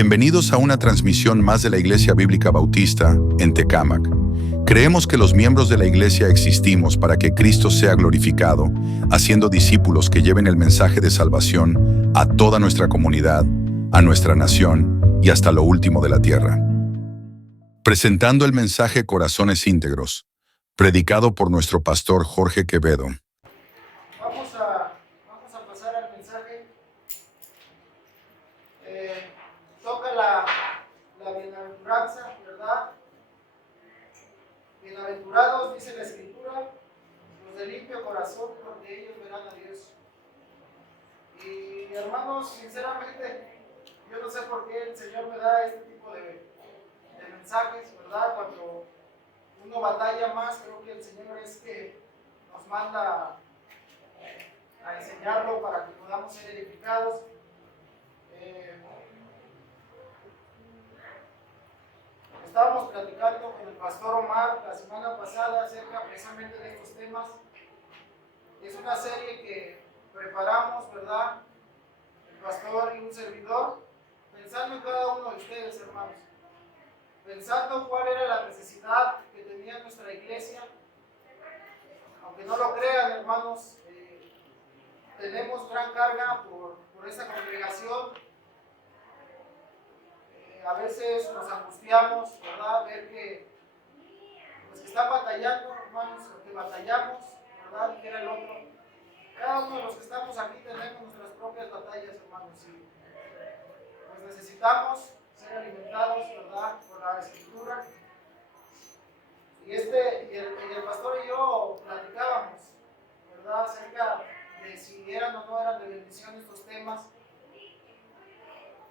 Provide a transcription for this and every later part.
Bienvenidos a una transmisión más de la Iglesia Bíblica Bautista en Tecámac. Creemos que los miembros de la Iglesia existimos para que Cristo sea glorificado, haciendo discípulos que lleven el mensaje de salvación a toda nuestra comunidad, a nuestra nación y hasta lo último de la tierra. Presentando el mensaje Corazones Íntegros, predicado por nuestro pastor Jorge Quevedo. Vamos a pasar al mensaje. Toca la bienaventuranza, ¿verdad? Bienaventurados, dice la Escritura, los de limpio corazón, porque ellos verán a Dios. Y hermanos, sinceramente, yo no sé por qué el Señor me da este tipo de mensajes, ¿verdad? Cuando uno batalla más, creo que el Señor es que nos manda a enseñarlo para que podamos ser edificados. Estábamos platicando con el pastor Omar la semana pasada acerca precisamente de estos temas. Es una serie que preparamos, ¿verdad? El pastor y un servidor, pensando en cada uno de ustedes, hermanos. Pensando cuál era la necesidad que tenía nuestra iglesia. Aunque no lo crean, hermanos, tenemos gran carga por esta congregación. A veces nos angustiamos, ¿verdad? Ver que los que están batallando, hermanos, o que batallamos, ¿verdad? Dijera el otro. Cada uno de los que estamos aquí tenemos nuestras propias batallas, hermanos. Y pues necesitamos ser alimentados, ¿verdad? Por la Escritura. Y el pastor y yo platicábamos, ¿verdad? Acerca de si eran o no eran de bendición estos temas.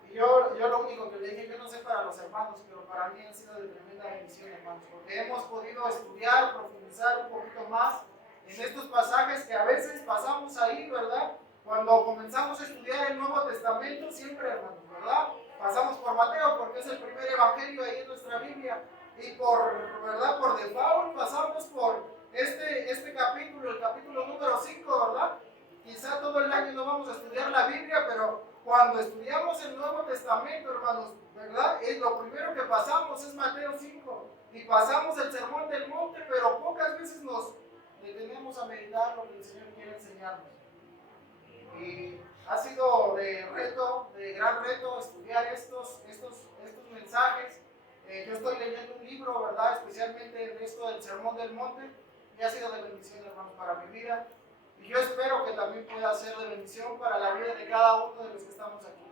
Y yo lo único que le dije, yo no sé para los hermanos, pero para mí han sido de tremenda bendición, hermanos, porque hemos podido estudiar, profundizar un poquito más en estos pasajes que a veces pasamos ahí, ¿verdad? Cuando comenzamos a estudiar el Nuevo Testamento, siempre, hermanos, ¿verdad? Pasamos por Mateo porque es el primer evangelio ahí en nuestra Biblia, y ¿verdad? Por default pasamos por este capítulo, el capítulo número 5, ¿verdad? Quizá todo el año no vamos a estudiar la Biblia, pero cuando estudiamos el Nuevo Testamento, hermanos, ¿verdad? Lo primero que pasamos es Mateo 5 y pasamos el Sermón del Monte, pero pocas veces nos detenemos a meditar lo que el Señor quiere enseñarnos. Y ha sido de gran reto estudiar estos mensajes. Yo estoy leyendo un libro, ¿verdad? Especialmente de esto del Sermón del Monte, y ha sido de bendición, hermanos, para mi vida. Y yo espero que también pueda ser de bendición para la vida de cada uno de los que estamos aquí.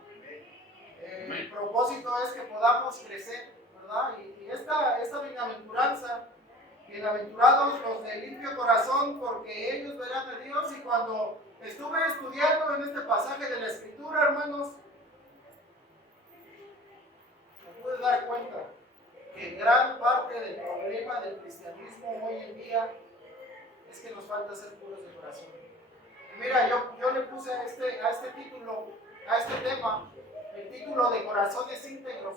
El propósito es que podamos crecer, ¿verdad? Y esta bienaventuranza, bienaventurados los de limpio corazón, porque ellos verán a Dios. Y cuando estuve estudiando en este pasaje de la Escritura, hermanos, me pude dar cuenta que gran parte del problema del cristianismo hoy en día es que nos falta ser puros de corazón. Y mira, yo le puse a este título, a este tema, el título de Corazones Íntegros.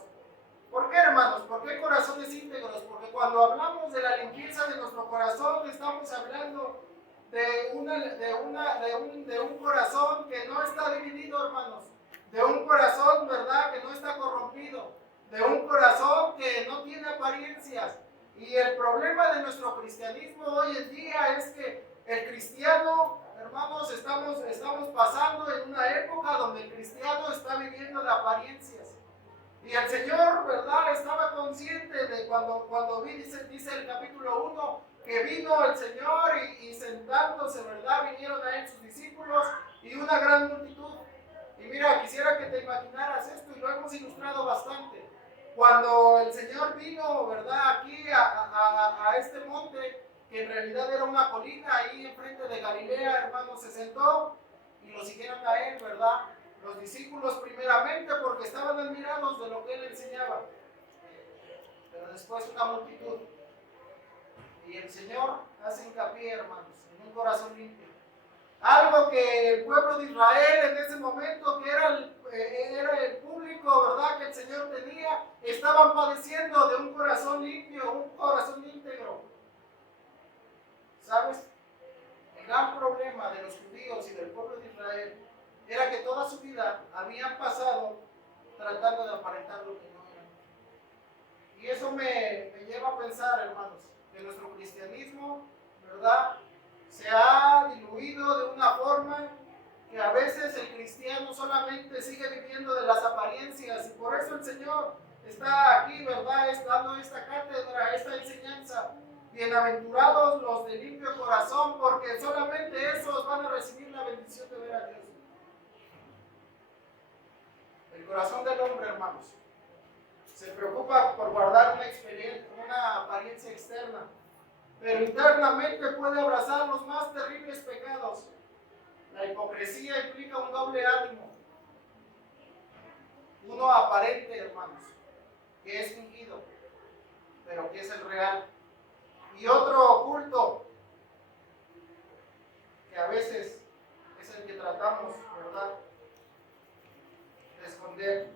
¿Por qué, hermanos? ¿Por qué corazones íntegros? Porque cuando hablamos de la limpieza de nuestro corazón, estamos hablando de un corazón que no está dividido, hermanos. De un corazón, ¿verdad?, que no está corrompido. De un corazón que no tiene apariencias. Y el problema de nuestro cristianismo hoy en día es que el cristiano, hermanos, estamos pasando en una época donde el cristiano está viviendo de apariencias. Y el Señor, ¿verdad?, estaba consciente de cuando dice el capítulo 1, que vino el Señor y sentándose, ¿verdad?, vinieron a él sus discípulos y una gran multitud. Y mira, quisiera que te imaginaras esto, y lo hemos ilustrado bastante. Cuando el Señor vino, ¿verdad?, aquí a este monte, que en realidad era una colina ahí enfrente de Galilea, hermanos, se sentó y lo siguieron a él, ¿verdad? Los discípulos primeramente porque estaban admirados de lo que él enseñaba, pero después una multitud. Y el Señor hace hincapié, hermanos, en un corazón limpio. Algo que el pueblo de Israel en ese momento, que era el público, ¿verdad?, que el Señor tenía, estaban padeciendo de un corazón limpio, un corazón íntegro. ¿Sabes? El gran problema de los judíos y del pueblo de Israel era que toda su vida habían pasado tratando de aparentar lo que no eran. Y eso me lleva a pensar, hermanos, que nuestro cristianismo, ¿verdad?, se ha diluido de una forma que a veces el cristiano solamente sigue viviendo de las apariencias, y por eso el Señor está aquí, ¿verdad?, dando esta cátedra, esta enseñanza. Bienaventurados los de limpio corazón, porque solamente esos van a recibir la bendición de ver a Dios. El corazón del hombre, hermanos, se preocupa por guardar una apariencia externa, pero internamente puede abrazar los más terribles pecados. La hipocresía implica un doble ánimo. Uno aparente, hermanos, que es fingido, pero que es el real. Y otro oculto, que a veces es el que tratamos, ¿verdad?, de esconder.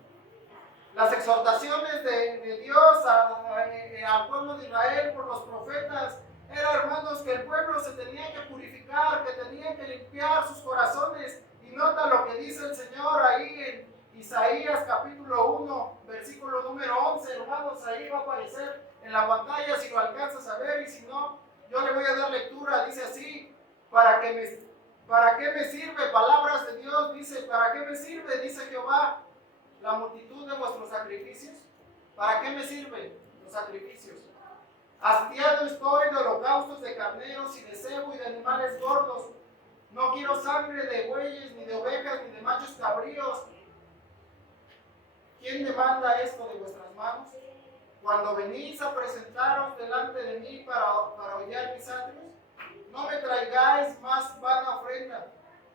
Las exhortaciones de Dios al pueblo de Israel por los profetas era, hermanos, que el pueblo se tenía que purificar, que tenía que limpiar sus corazones. Y nota lo que dice el Señor ahí en Isaías capítulo 1, versículo número 11, hermanos, ahí va a aparecer en la pantalla si lo alcanzas a ver, y si no, yo le voy a dar lectura. Dice así: ¿para qué me sirve? Palabras de Dios, dice: ¿para qué me sirve? Dice Jehová, la multitud de vuestros sacrificios. ¿Para qué me sirven los sacrificios? Hastiado estoy de holocaustos de carneros y de cebo y de animales gordos. No quiero sangre de bueyes, ni de ovejas, ni de machos cabríos. ¿Quién demanda esto de vuestras manos? Cuando venís a presentaros delante de mí para hollar mis atrios, no me traigáis más vana ofrenda.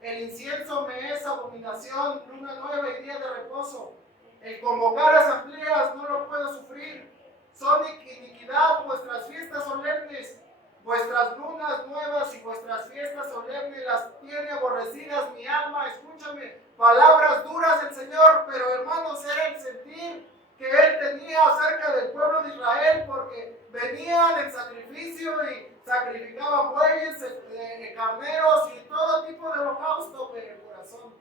El incienso me es abominación, luna nueva y día de reposo. El convocar asambleas no lo puedo sufrir. Son iniquidad vuestras fiestas solemnes. Vuestras lunas nuevas y vuestras fiestas solemnes las tiene aborrecidas mi alma. Escúchame, palabras duras del Señor, pero hermanos, era el sentir que Él tenía acerca del pueblo de Israel, porque venían en sacrificio y sacrificaban bueyes, carneros y todo tipo de holocausto, pero el corazón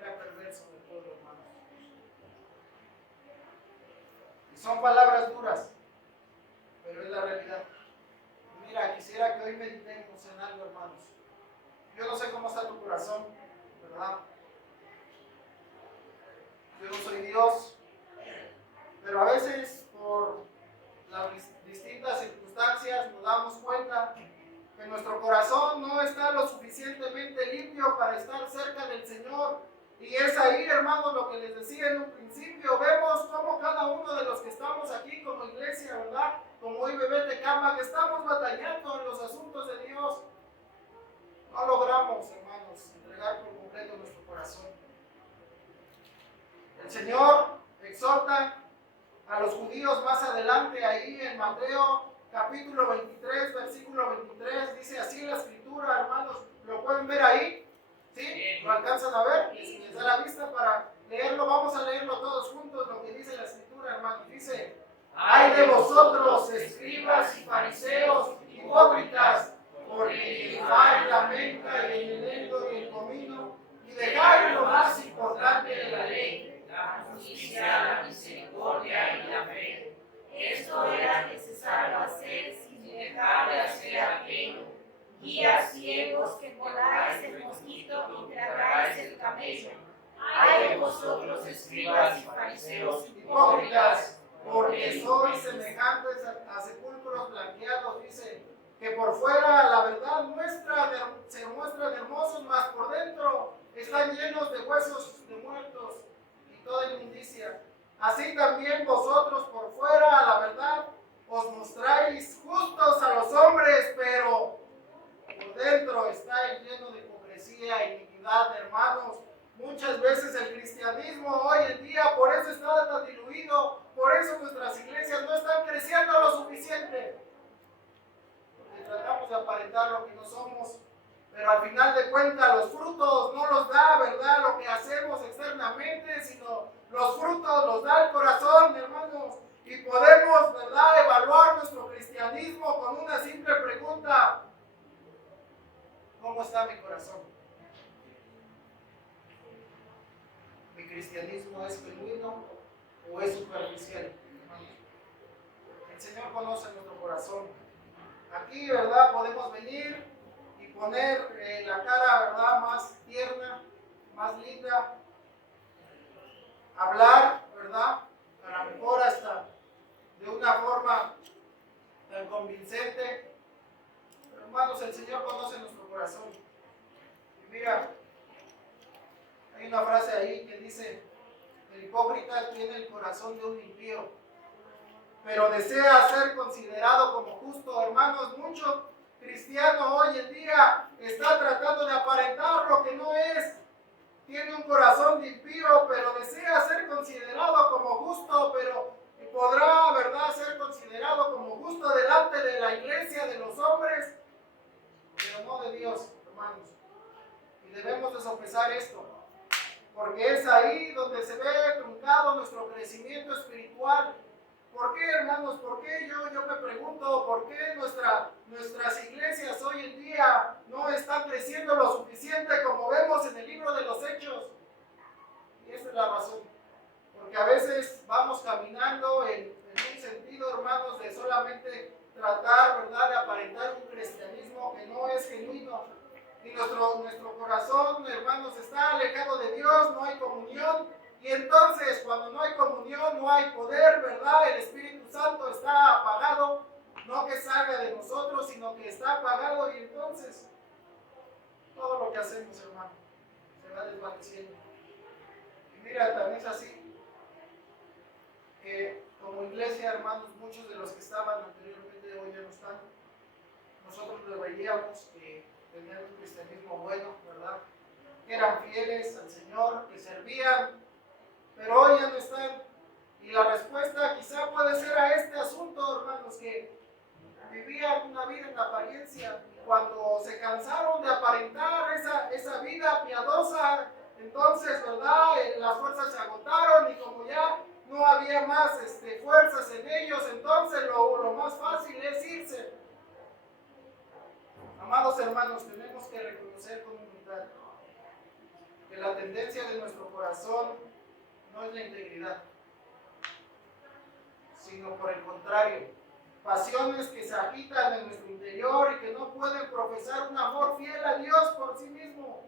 era perverso del pueblo, hermanos. Y son palabras duras, pero es la realidad. Mira, quisiera que hoy meditemos en algo, hermanos. Yo no sé cómo está tu corazón, ¿verdad? Yo no soy Dios, pero a veces por las distintas circunstancias nos damos cuenta que nuestro corazón no está lo suficientemente limpio para estar cerca del Señor. Y es ahí, hermanos, lo que les decía en un principio. Vemos cómo cada uno de los que estamos aquí como iglesia, ¿verdad?, como IBB Tecámac, que estamos batallando en los asuntos de Dios. No logramos, hermanos, entregar por completo nuestro corazón. El Señor exhorta a los judíos más adelante, ahí en Mateo capítulo 23, versículo 23, dice así la escritura, hermanos, ¿lo pueden ver ahí? ¿Sí? ¿Lo alcanzan a ver? Si les da la vista para leerlo, vamos a leerlo todos juntos, lo que dice la escritura, hermanos. Dice: ¡ay de vosotros, escribas y fariseos, hipócritas, porque lleváis la menta y el eneldo y el comino, y dejáis lo más importante de la ley, la justicia, la misericordia y la fe. Esto era necesario hacer sin dejar de hacer aquello. Guías ciegos que voláis el mosquito y tragáis el camello. Ay de vosotros, escribas y fariseos hipócritas, porque sois semejantes a sepulcros blanqueados, dice, que por fuera la verdad se muestran hermosos, mas por dentro están llenos de huesos de muertos y toda inmundicia. Así también vosotros por fuera, la verdad, os mostráis justos a los hombres, pero por dentro estáis llenos de hipocresía e iniquidad, hermanos. Muchas veces el cristianismo hoy en día por eso está tan diluido, por eso nuestras iglesias no están creciendo lo suficiente, porque tratamos de aparentar lo que no somos, pero al final de cuentas los frutos no los da, ¿verdad?, lo que hacemos externamente, sino los frutos los da el corazón, hermanos. Y podemos, ¿verdad?, evaluar nuestro cristianismo con una simple pregunta: ¿cómo está mi corazón? Mi mi cristianismo es genuino o es superficial. El Señor conoce nuestro corazón. Aquí, ¿verdad? Podemos venir y poner la cara, ¿verdad? Más tierna, más linda, hablar, ¿verdad? A lo mejor hasta de una forma tan convincente. Pero hermanos, el Señor conoce nuestro corazón. Y mira, hay una frase ahí que dice: el hipócrita tiene el corazón de un impío, pero desea ser considerado como justo. Hermanos, muchos cristianos hoy en día están tratando de aparentar lo que no es. Tiene un corazón de impío, pero desea ser considerado como justo, pero podrá, ¿verdad?, ser considerado como justo delante de la iglesia, de los hombres, pero no de Dios, hermanos. Y debemos de sopesar esto, porque es ahí donde se ve truncado nuestro crecimiento espiritual. ¿Por qué, hermanos? ¿Por qué? Yo me pregunto, ¿por qué nuestras iglesias hoy en día no están creciendo lo suficiente como vemos en el libro de los Hechos? Y esa es la razón. Porque a veces vamos caminando en un sentido, hermanos, de solamente tratar, ¿verdad?, de aparentar un cristianismo que no es genuino. Y nuestro corazón, hermanos, está alejado de Dios, no hay comunión. Y entonces, cuando no hay comunión, no hay poder, ¿verdad? El Espíritu Santo está apagado, no que salga de nosotros, sino que está apagado. Y entonces, todo lo que hacemos, hermano, se va desvaneciendo. Y mira, también es así, que como iglesia, hermanos, muchos de los que estaban anteriormente hoy ya no están. Nosotros lo veíamos que tenían un cristianismo bueno, ¿verdad? Que eran fieles al Señor, que servían, pero hoy ya no están. Y la respuesta quizá puede ser a este asunto, hermanos, que vivían una vida en apariencia. Cuando se cansaron de aparentar esa vida piadosa, entonces, ¿verdad?, las fuerzas se agotaron, y como ya no había más fuerzas en ellos, entonces lo más fácil es irse. Amados hermanos, tenemos que reconocer con humildad que la tendencia de nuestro corazón no es la integridad, sino por el contrario, pasiones que se agitan en nuestro interior y que no pueden profesar un amor fiel a Dios por sí mismo,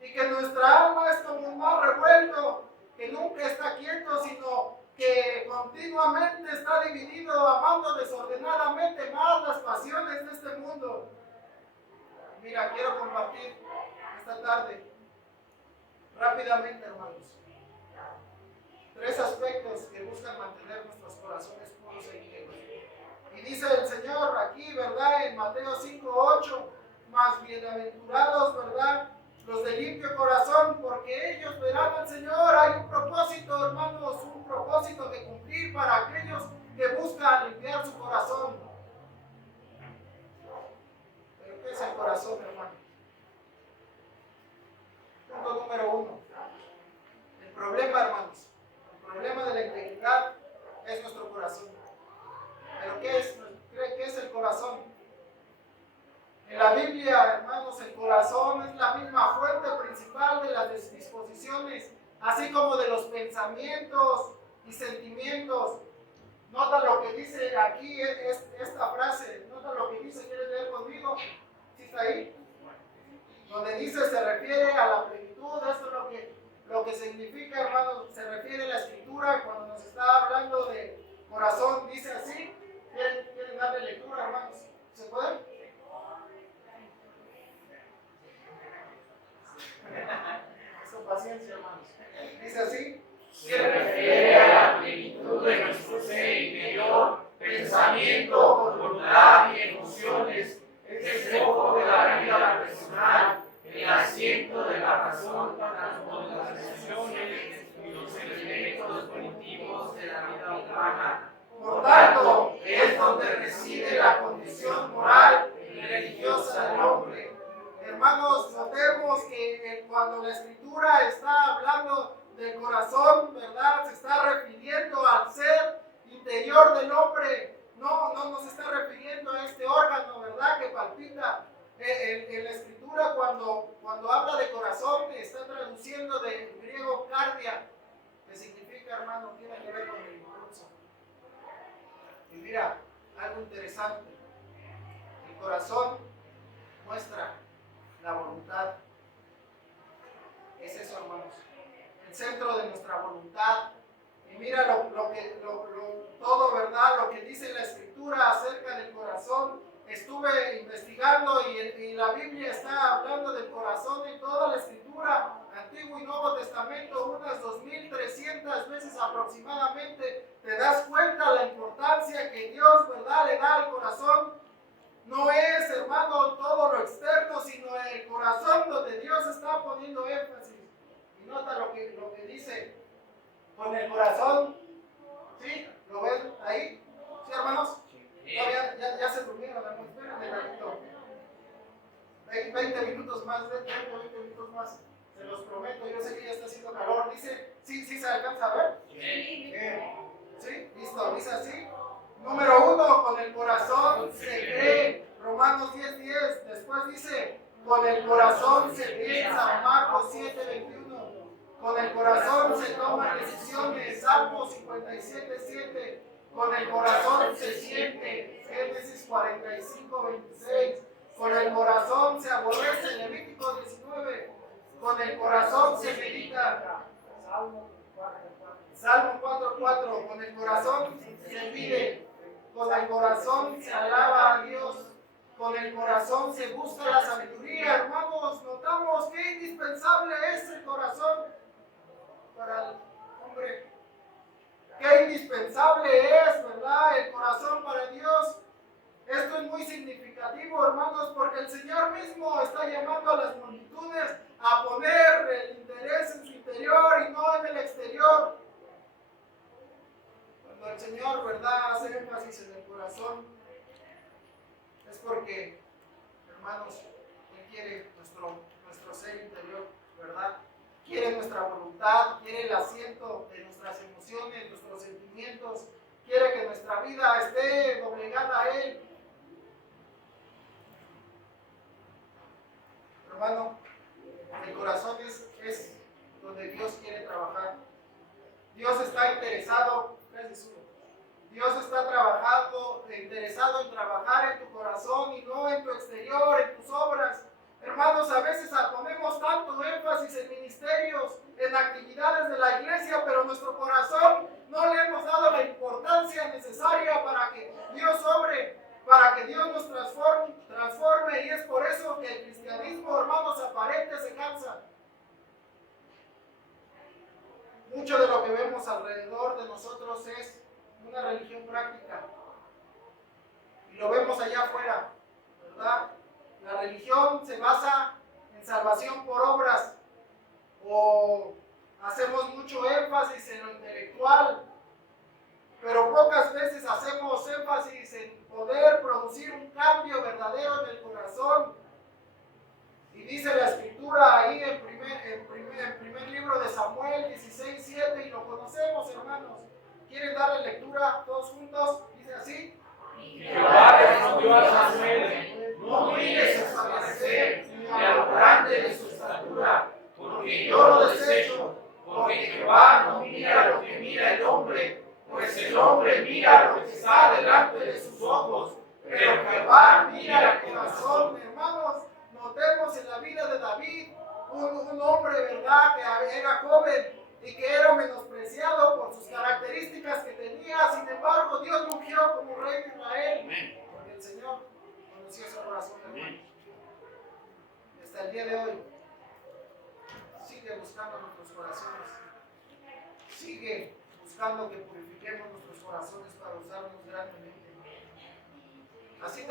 y que nuestra alma es como un mar revuelto que nunca está quieto, sino que continuamente está dividido, amando desordenadamente más las pasiones de este mundo. Mira, quiero compartir esta tarde rápidamente, hermanos, 3 aspectos que buscan mantener nuestros corazones puros e íntegros. Y dice el Señor aquí, ¿verdad?, en Mateo 5:8, más bienaventurados, ¿verdad?, los de limpio corazón, porque ellos verán al Señor. Hay un propósito, hermanos, un propósito que cumplir para aquellos que buscan limpiar su corazón. ¿Pero qué es el corazón, hermano? Punto número 1. El problema, hermanos, el problema de la integridad es nuestro corazón. ¿Pero qué es el corazón? En la Biblia, hermanos, el corazón es la misma fuente principal de las disposiciones, así como de los pensamientos y sentimientos. Nota lo que dice aquí esta frase, nota lo que dice. ¿Quieres leer conmigo? ¿Sí está ahí? Donde dice, se refiere a la plenitud. Esto es lo que significa, hermanos, se refiere a la Escritura cuando nos está hablando de corazón. Dice así. ¿Quieren darle lectura, hermanos? ¿Se puede? Con paciencia, hermanos. Dice así. Se refiere a la plenitud de nuestro ser interior, pensamiento, voluntad y emociones, el foco de la vida personal, el asiento de la razón, tanto en las emociones y los elementos cognitivos de la vida humana. Por tanto, es donde reside la condición moral y religiosa del hombre. Hermanos, notemos que cuando la Escritura está hablando del corazón, ¿verdad?, se está refiriendo al ser interior del hombre. No nos está refiriendo a este órgano, ¿verdad?, que palpita. En la Escritura, cuando habla de corazón, está traduciendo de Mira, algo interesante. El corazón muestra la voluntad. Es eso, hermanos. El centro de nuestra voluntad. Y mira todo, ¿verdad? Lo que dice la Escritura acerca del corazón. Estuve investigando y la Biblia está hablando del corazón en toda la Escritura, Antiguo y Nuevo Testamento, unas 2300 veces aproximadamente. Te das cuenta la importancia que Dios, ¿verdad?, le da al corazón. No es, hermano, todo lo externo, sino el corazón donde Dios está poniendo énfasis. Y nota lo que dice, con el corazón. ¿Sí? ¿Lo ven ahí? ¿Sí, hermanos? No, ya se durmieron, hermanos. Espérenme un ratito. 20 minutos más, 20 minutos más. Se los prometo, yo sé que ya está haciendo calor. Dice, ¿sí se alcanza a ver? ¿Sí? Listo, dice así. Número 1, con el corazón se cree. Romanos 10:10. Después dice, con el corazón se piensa. Marcos 7:21. Con el corazón se toman decisiones. Salmo 57:7. Con el corazón se siente. Génesis 45:26. Con el corazón se aborrece. Levítico 19. Con el corazón se medita. Salmo 4:4. Con el corazón se pide. Con el corazón se alaba a Dios. Con el corazón se busca la sabiduría. Hermanos, notamos que indispensable es el corazón para el hombre. Qué indispensable es, ¿verdad?, el corazón para Dios. Esto es muy significativo, hermanos, porque el Señor mismo está llamando a las multitudes a poner el interés en su interior y no en el exterior. Cuando el Señor, ¿verdad?, hace énfasis en el corazón, es porque, hermanos, Él quiere nuestro ser interior, ¿verdad? Quiere nuestra voluntad, quiere el asiento de nuestras emociones, nuestros sentimientos, quiere que nuestra vida esté doblegada a Él. Hermano, el corazón es donde Dios quiere trabajar. Dios está interesado, Dios está interesado en trabajar en tu corazón y no en tu exterior, en tus obras. Hermanos, a veces ponemos tanto énfasis en ministerios, en actividades de la iglesia, pero nuestro corazón no le hemos dado la importancia necesaria para que Dios obre, para que Dios nos transforme, y es por eso que el cristianismo, hermanos, aparente se cansa. Mucho de lo que vemos alrededor de nosotros es una religión práctica. Y lo vemos allá afuera, ¿verdad? La religión se basa en salvación por obras, o hacemos mucho énfasis en lo intelectual, pero pocas veces hacemos énfasis en poder producir un cambio verdadero en el corazón. Y dice la Escritura ahí en primer libro de Samuel 16:7, y lo conocemos, hermanos. ¿Quieren darle lectura todos juntos? Dice así: Jehová respondió a Samuel: no mires su parecer, ni a lo grande de su estatura, porque yo lo desecho. Porque Jehová no mira lo que mira el hombre, pues el hombre mira lo que está delante de sus ojos, pero Jehová mira el corazón. Hermanos, notemos en la vida de David un hombre, ¿verdad?, que era joven y que era menospreciado por sus características que tenía. Sin embargo, Dios lo ungió como rey de Israel, porque el Señor conoció su corazón, hermano. Y hasta el día de hoy sigue buscando nuestros corazones, sigue buscando que purifiquemos nuestros corazones para usarnos grandemente. Así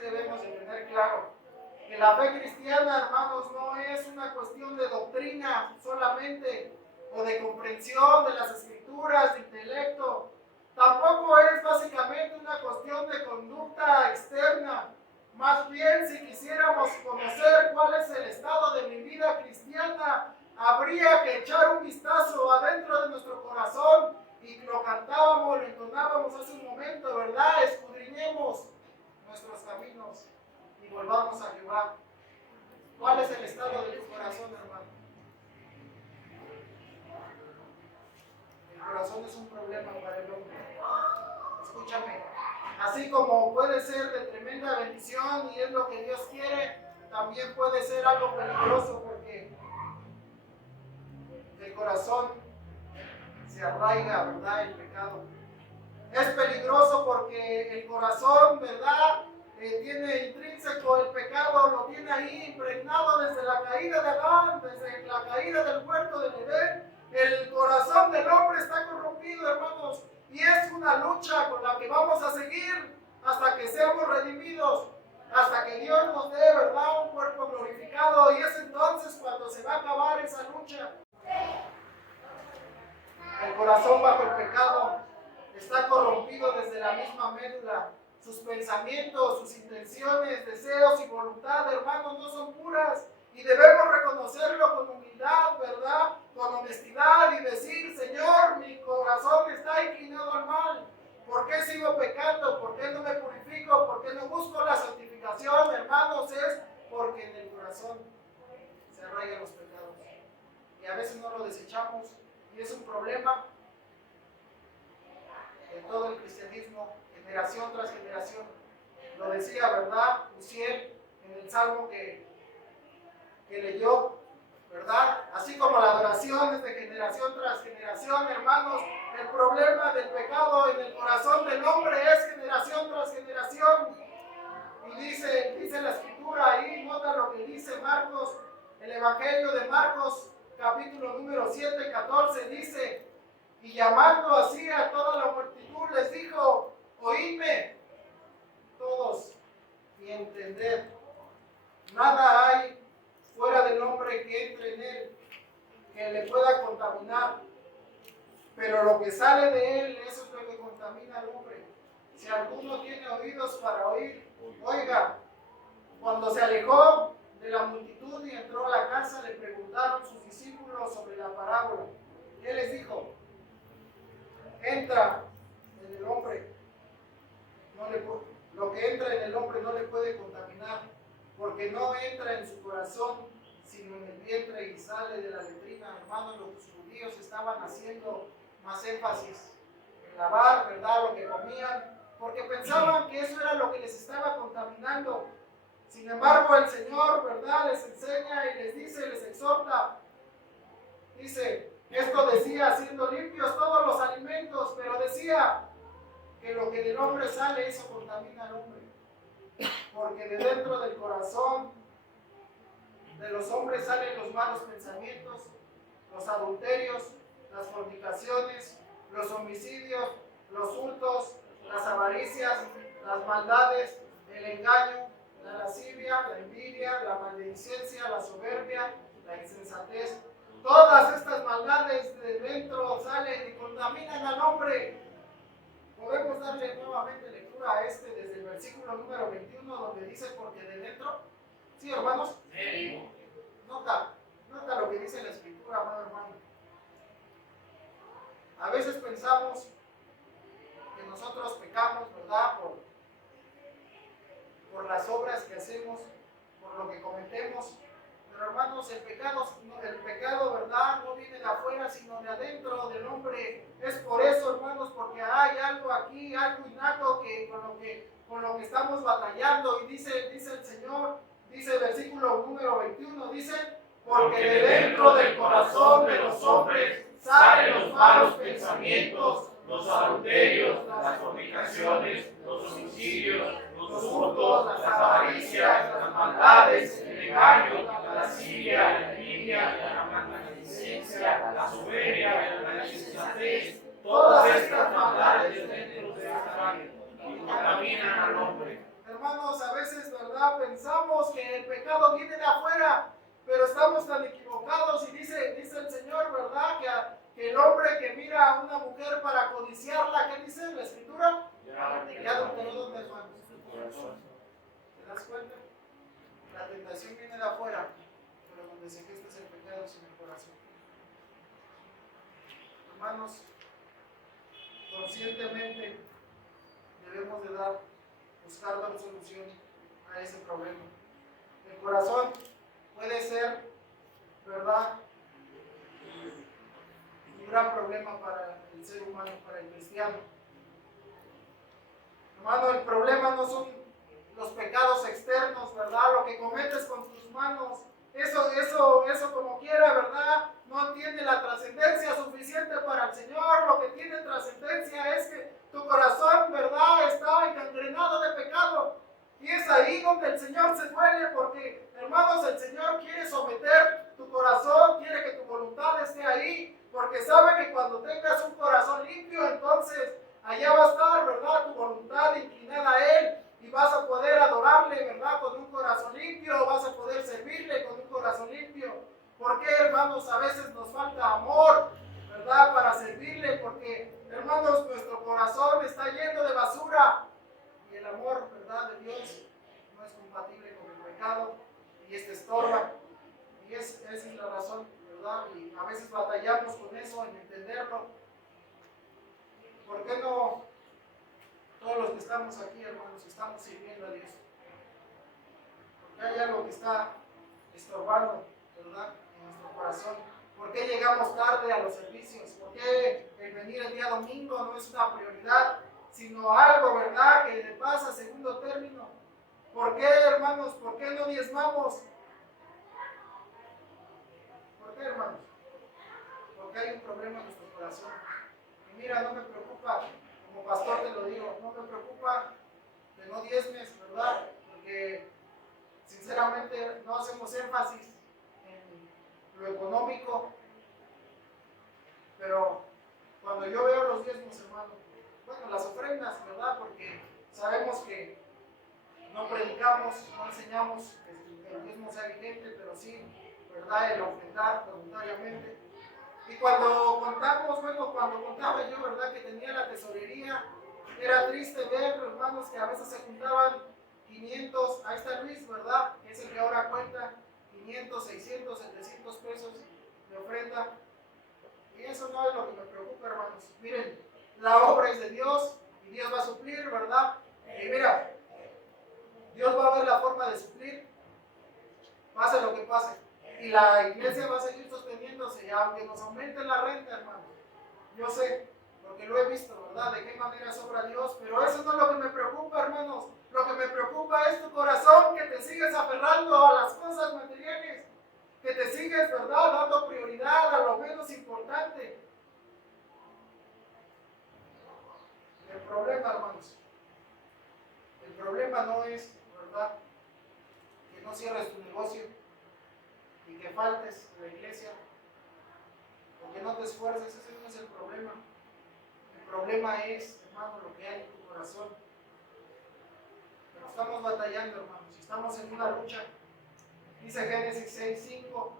debemos de tener claro que la fe cristiana, hermanos, no es una cuestión de doctrina solamente, o de comprensión de las Escrituras, de intelecto. Tampoco es básicamente una cuestión de conducta externa. Más bien, si quisiéramos conocer cuál es el estado de mi vida cristiana, habría que echar un vistazo adentro de nuestro corazón, y lo cantábamos, lo entonábamos hace un momento, ¿verdad? Escudriñemos nuestros caminos y volvamos a Jehová. ¿Cuál es el estado de tu corazón, hermano? El corazón es un problema para el hombre. Escúchame. así como puede ser de tremenda bendición y es lo que Dios quiere, también puede ser algo peligroso porque el corazón se arraiga, ¿verdad?, el pecado. Es peligroso porque el corazón, ¿verdad?, tiene intrínseco el pecado, lo tiene ahí impregnado desde la caída de Adán, desde la caída del huerto del Edén. El corazón del hombre está corrompido, hermanos, y es una lucha con la que vamos a seguir hasta que seamos redimidos, hasta que Dios nos dé, ¿verdad?, un cuerpo glorificado, y es entonces cuando se va a acabar esa lucha. El corazón bajo el pecado está corrompido desde la misma médula. Sus pensamientos, sus intenciones, deseos y voluntad, hermanos, no son puras. Y debemos reconocerlo con humildad, ¿verdad?, con honestidad y decir: Señor, mi corazón está inclinado al mal. ¿Por qué sigo pecando? ¿Por qué no me purifico? ¿Por qué no busco la santificación? Hermanos, es porque en el corazón se arraigan los pecados. Y a veces no lo desechamos. Y es un problema en todo el cristianismo, generación tras generación. Lo decía, ¿verdad?, Uziel en el salmo que leyó, ¿verdad? Así como la adoración es de generación tras generación, hermanos, el problema del pecado en el corazón del hombre es generación tras generación. Y dice la escritura ahí, nota lo que dice Marcos, el Evangelio de Marcos, capítulo número 7, 14, dice: y llamando así a toda la multitud les dijo: oídme todos y entended, nada hay fuera del hombre que entre en él, que le pueda contaminar, pero lo que sale de él, eso es lo que contamina al hombre. Si alguno tiene oídos para oír, oiga. Cuando se alejó de la multitud y entró a la casa, le preguntaron sus discípulos sobre la parábola. ¿Qué les dijo? Entra en el hombre, lo que entra en el hombre no le puede contaminar, porque no entra en su corazón, sino en el vientre y sale de la letrina. Hermanos, los judíos estaban haciendo más énfasis en lavar, ¿verdad?, lo que comían, porque pensaban que eso era lo que les estaba contaminando. Sin embargo, el Señor, ¿verdad?, les enseña y les dice, les exhorta. Dice, esto decía, siendo limpios todos los alimentos, pero decía que lo que del hombre sale, eso contamina al hombre. Porque de dentro del corazón de los hombres salen los malos pensamientos, los adulterios, las fornicaciones, los homicidios, los hurtos, las avaricias, las maldades, el engaño, la lascivia, la envidia, la maledicencia, la soberbia, la insensatez. Todas estas maldades de dentro salen y contaminan al hombre. Podemos darle nuevamente lectura a desde el versículo número 21, donde dice: porque de dentro, ¿sí, hermanos? Sí. Nota lo que dice la escritura, amado hermano. A veces pensamos que nosotros pecamos, ¿verdad?, por las obras que hacemos, por lo que cometemos. Pero hermanos, el pecado, ¿verdad?, no viene de afuera, sino de adentro del hombre. Es por eso, hermanos, porque hay algo aquí, algo innato con lo que estamos batallando. Y dice el Señor, dice el versículo número 21, dice: porque de dentro del corazón de los hombres salen los malos pensamientos, los adulterios, las fornicaciones, los homicidios, los hurtos, las avaricias, las maldades, el engaño, la lascivia, la envidia, la maledicencia, la soberbia, la insensatez. Todas estas maldades dentro de esta carne contaminan al hombre. Hermanos, a veces, ¿verdad?, pensamos que el pecado viene de afuera, pero estamos tan equivocados. Y dice el Señor, ¿verdad?, que el hombre que mira a una mujer para codiciarla, ¿qué dice la escritura? Ya adulteró, ¿dónde, hermanos? ¿Te das cuenta? La tentación viene de afuera, pero donde se gesta el pecado es en el corazón. Hermanos, conscientemente debemos de buscar dar solución a ese problema. El corazón puede ser, ¿verdad?, un gran problema para el ser humano, para el cristiano. Hermano, el problema no son los pecados externos, ¿verdad? Lo que cometes con tus manos, eso como quiera, ¿verdad? No tiene la trascendencia suficiente para el Señor. Lo que tiene trascendencia es que tu corazón, ¿verdad?, está encangrenado de pecado. Y es ahí donde el Señor se duele, porque, hermanos, el Señor quiere someter tu corazón, quiere que tu voluntad esté ahí, porque sabe que cuando tengas un corazón limpio, entonces allá va a estar, ¿verdad?, tu voluntad inclinada a Él, y vas a poder adorarle, ¿verdad?, con un corazón limpio, vas a poder servirle con un corazón limpio. ¿Por qué, hermanos? A veces nos falta amor, ¿verdad?, para servirle, porque, hermanos, nuestro corazón está lleno de basura, y el amor, ¿verdad?, de Dios no es compatible con el pecado, y estorba. Y esa es la razón, ¿verdad? Y a veces batallamos con eso, en entenderlo. ¿Por qué no todos los que estamos aquí, hermanos, estamos sirviendo a Dios? Porque hay algo que está estorbando, ¿verdad?, en nuestro corazón. ¿Por qué llegamos tarde a los servicios? ¿Por qué el venir el día domingo no es una prioridad, sino algo, ¿verdad?, que le pasa a segundo término? ¿Por qué, hermanos? ¿Por qué no diezmamos? ¿Por qué, hermanos? Porque hay un problema en nuestro corazón. Y mira, no me preocupa, como pastor te lo digo, no me preocupa que no diezmes, ¿verdad? Porque sinceramente no hacemos énfasis en lo económico, pero cuando yo veo los diezmos, hermano, bueno, las ofrendas, ¿verdad? Porque sabemos que no predicamos, no enseñamos que el diezmo sea vigente, pero sí, ¿verdad?, el ofrendar voluntariamente. Y cuando contamos, bueno, cuando contaba yo, ¿verdad?, que tenía la tesorería, era triste ver, hermanos, que a veces se juntaban 500, ahí está Luis, ¿verdad?, que es el que ahora cuenta 500, 600, 700 pesos de ofrenda. Y eso no es lo que me preocupa, hermanos. Miren, la obra es de Dios y Dios va a suplir, ¿verdad? Y mira, Dios va a ver la forma de suplir, pase lo que pase. Y la iglesia va a seguir sosteniéndose, y aunque nos aumente la renta, hermano. Yo sé, porque lo he visto, ¿verdad?, de qué manera sobra Dios, pero eso no es lo que me preocupa, hermanos. Lo que me preocupa es tu corazón, que te sigues aferrando a las cosas materiales, que te sigues, ¿verdad?, dando prioridad a lo menos importante. El problema, hermanos, el problema no es, ¿verdad?, que no cierres tu negocio y que faltes a la iglesia o que no te esfuerces. Ese no es el problema. El problema es, hermano, lo que hay en tu corazón. Pero estamos batallando, hermanos, y estamos en una lucha. Dice Génesis 6:5: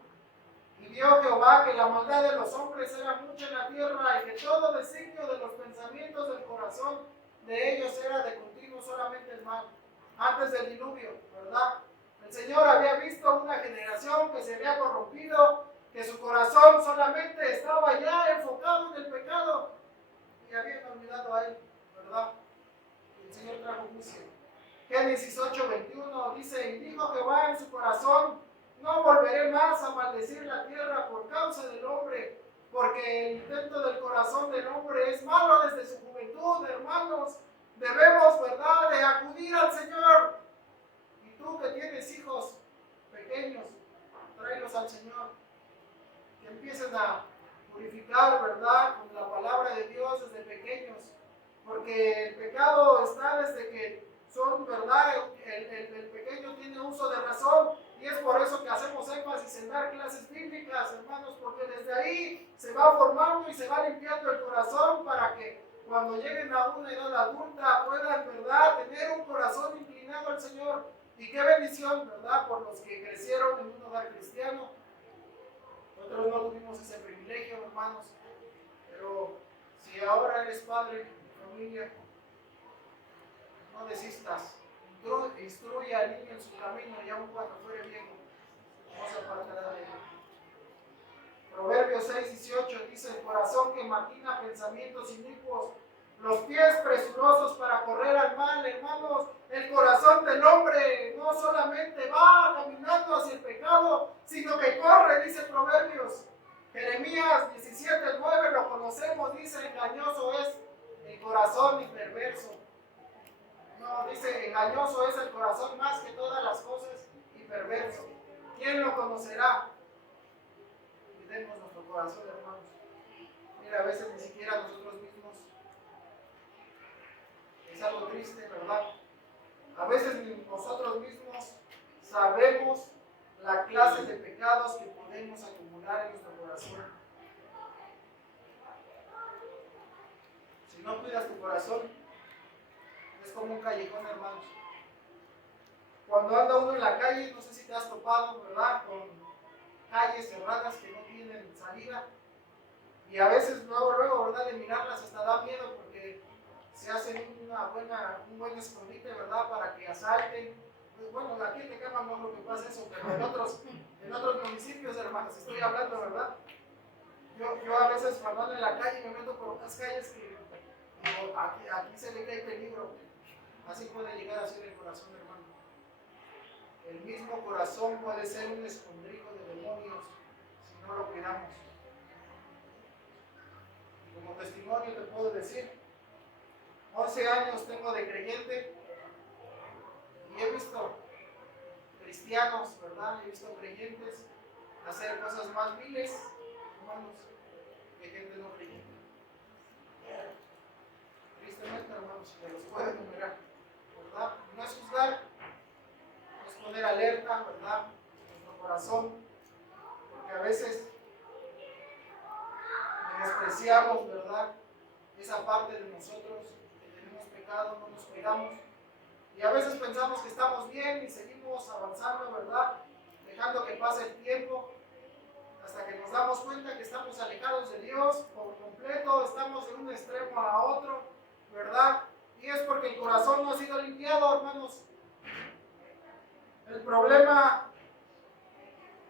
y vio Jehová que la maldad de los hombres era mucha en la tierra, y que todo designio de los pensamientos del corazón de ellos era de continuo solamente el mal. Antes del diluvio, ¿verdad? El Señor había visto una generación que se había corrompido, que su corazón solamente estaba ya enfocado en el pecado, y habían olvidado a Él, ¿verdad? Y el Señor trajo juicio. Génesis 8:21 dice: y dijo Jehová en su corazón: no volveré más a maldecir la tierra por causa del hombre, porque el intento del corazón del hombre es malo desde su juventud. Hermanos, debemos, ¿verdad?, de acudir al Señor. Y tú que tienes hijos pequeños, tráelos al Señor, que empiecen a purificar, ¿verdad?, con la palabra de Dios desde pequeños, porque el pecado está desde que son, ¿verdad?, el pequeño tiene uso de razón. Y es por eso que hacemos énfasis en dar clases bíblicas, hermanos, porque desde ahí se va formando y se va limpiando el corazón para que cuando lleguen a una edad adulta puedan, ¿verdad?, tener un corazón inclinado al Señor. Y qué bendición, ¿verdad?, por los que crecieron en un hogar cristiano. Nosotros no tuvimos ese privilegio, hermanos, pero si ahora eres padre de familia, no desistas. Instruye al niño en su camino, y aun cuando fuere viejo, no se apartará de él. Proverbios 6:18 dice: el corazón que maquina pensamientos inicuos, los pies presurosos para correr al mal. Hermanos, el corazón del hombre no solamente va caminando hacia el pecado, sino que corre, dice Proverbios. Jeremías 17:9 lo conocemos, dice: engañoso es el corazón y perverso. No, dice, engañoso es el corazón más que todas las cosas y perverso. ¿Quién lo conocerá? Cuidemos nuestro corazón, hermanos. Mira, a veces ni siquiera nosotros mismos. Es algo triste, ¿verdad? A veces ni nosotros mismos sabemos la clase de pecados que podemos acumular en nuestro corazón. Si no cuidas tu corazón, es como un callejón, hermanos. Cuando anda uno en la calle, no sé si te has topado, ¿verdad? Con calles cerradas que no tienen salida. Y a veces luego, ¿verdad? De mirarlas hasta da miedo porque se hacen un buen escondite, ¿verdad? Para que asalten. Pues bueno, aquí en Tecama no creo que pase eso, pero en otros municipios, hermanos, estoy hablando, ¿verdad? Yo a veces cuando ando en la calle me meto por unas calles que digo, aquí se ve que hay peligro. Así puede llegar a ser el corazón, hermano. El mismo corazón puede ser un escondrijo de demonios si no lo cuidamos. Como testimonio te puedo decir, 11 años tengo de creyente y he visto cristianos, ¿verdad? He visto creyentes hacer cosas más viles, hermanos, que gente no creyente. Tristemente, hermanos, se los puedo enumerar, ¿verdad? No es juzgar, es poner alerta, ¿verdad? En nuestro corazón, porque a veces despreciamos, ¿verdad? Esa parte de nosotros que tenemos pecado, no nos cuidamos. Y a veces pensamos que estamos bien y seguimos avanzando, ¿verdad? Dejando que pase el tiempo hasta que nos damos cuenta que estamos alejados de Dios por completo, estamos de un extremo a otro, ¿verdad? Y es porque el corazón no ha sido limpiado, hermanos. El problema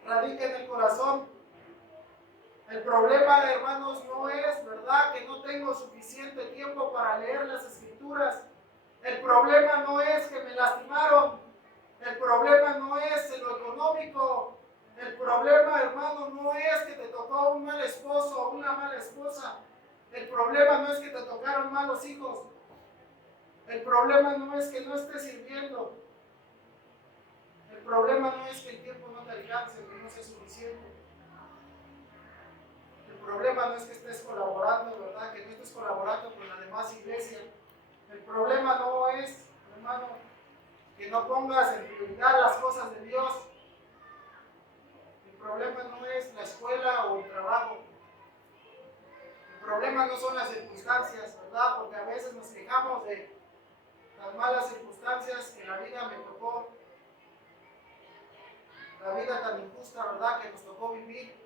radica en el corazón. El problema, hermanos, no es, ¿verdad?, que no tengo suficiente tiempo para leer las Escrituras. El problema no es que me lastimaron. El problema no es en lo económico. El problema, hermano, no es que te tocó un mal esposo o una mala esposa. El problema no es que te tocaron malos hijos. El problema no es que no estés sirviendo. El problema no es que el tiempo no te alcance, que no sea suficiente. El problema no es que estés colaborando, ¿verdad? Que no estés colaborando con la demás iglesia. El problema no es, hermano, que no pongas en prioridad las cosas de Dios. El problema no es la escuela o el trabajo. El problema no son las circunstancias, ¿verdad? Porque a veces nos quejamos de las malas circunstancias que la vida me tocó. La vida tan injusta, ¿verdad?, que nos tocó vivir.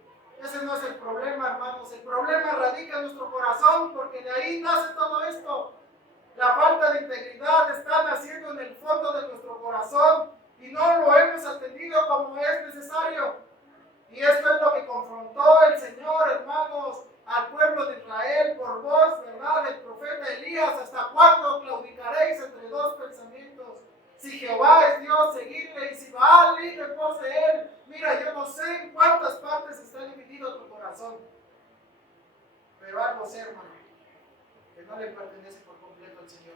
Ese no es el problema, hermanos. El problema radica en nuestro corazón, porque de ahí nace todo esto. La falta de integridad está naciendo en el fondo de nuestro corazón y no lo hemos atendido como es necesario. Y esto es lo que confrontó el Señor, hermanos, al pueblo de Israel por voz, ¿verdad?, del profeta Elías. ¿Hasta cuándo claudicaréis entre dos pensamientos? Si Jehová es Dios, seguidle, y si Baal, id en pos de él. Mira, yo no sé en cuántas partes está dividido tu corazón, pero algo sé, hermano, que no le pertenece por completo al Señor.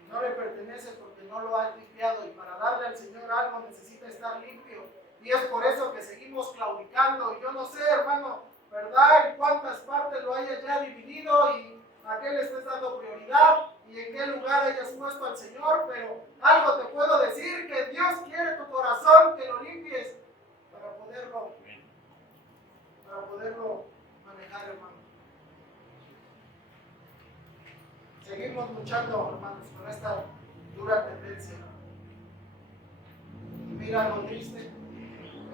Y no le pertenece porque no lo has limpiado, y para darle al Señor algo necesita estar limpio. Y es por eso que seguimos claudicando. Y yo no sé, hermano, ¿verdad?, en cuántas partes lo hayas ya dividido y a qué le estés dando prioridad y en qué lugar hayas puesto al Señor, pero algo te puedo decir, que Dios quiere tu corazón, que lo limpies para poderlo manejar, hermano. Seguimos luchando, hermanos, con esta dura tendencia. Y mira lo triste,